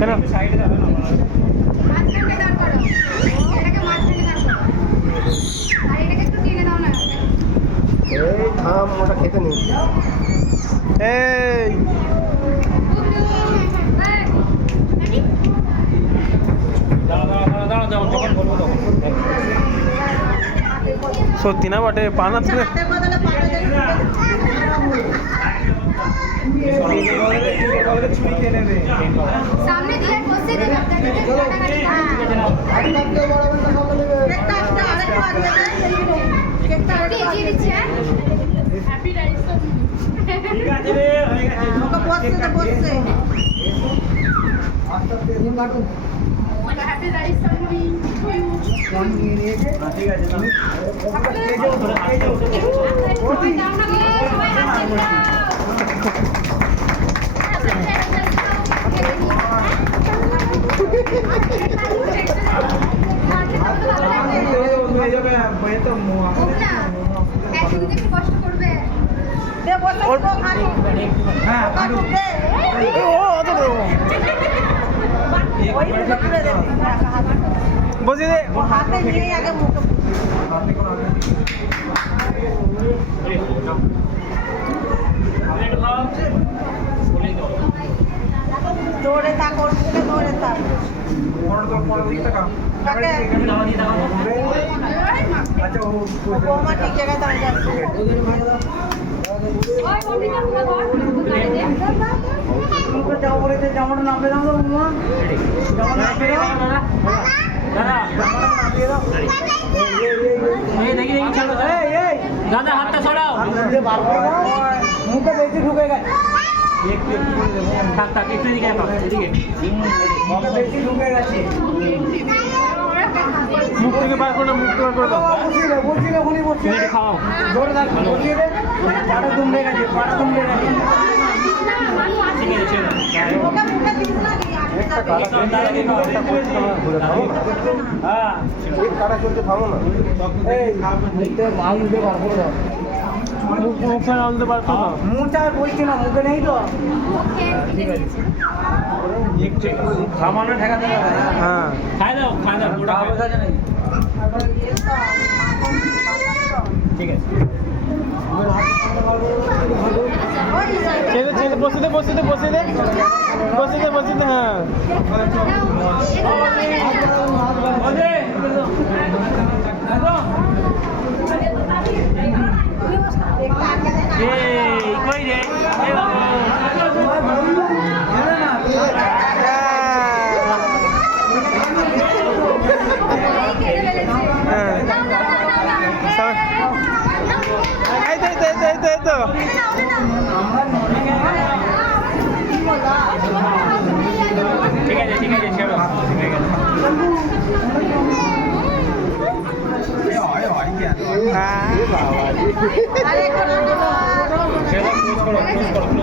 কেন সাইডে যাবে না মাঝখানে দাঁড় করো এটাকে মাঝখানে দাঁড় করো আর এটাকে একটু টেনে দাও না এই থাম ওটা খেতে নেই এই দাঁড়া যখন বলবো তখন সত্যি না বটে পানা থেকে সামনে দিয়ে বসে দে হ্যাপি রাইস ঠিক আছে রে হয়ে গেছে ওকে বসছে হ্যাপি রাইস সামনে কোন নিয়ে নিয়েছে ঠিক আছে না কষ্ট করবে বসে দে হাতে নিয়ে আগে মুখে দৌড়ে থাক ওর দিকে দৌড়ে থাক বৌমা ঠিক জায়গায় দাঁড়িয়ে যাচ্ছে জামাটা নামবে দাও বৌমা দাদা হাতটা ছড়াও মুখে বেশি ঢুকে গেছে থাক থাক একটু এদিকে মুখে বেশি ঢুকে গেছে মুখ থেকে বার করে মুখ থেকে বার করে দাও বলছি না উনি বলছি খাওয়াও জোরে থাক বলছি রে পাটা দুমড়ে গেছে পাটা দুমড়ে গেছে ঠিক আছে ছেড়ে মুখে মুখে দিস না একটা কাটা ঘুরে খাও হ্যাঁ এই কাটা চলতে থামো না এই মুখে মাল দিতে পারবো না মুখ মুখে আনতে বার করে দাও মুখটা বলছি না মুখে নেই তো ঠিক আছে সামান্য ঠেকাতে হবে হ্যাঁ খাই দাও পুরোটা ঠিক আছে ছেড়ে ছেড়ে বসে দে বসে দে বসে দে বসে দে বসে দে হ্যাঁ কই রে এই তো ঠিক আছে ছেড়ো হ্যাঁ আরে ছেড়ো ক্লোজ করো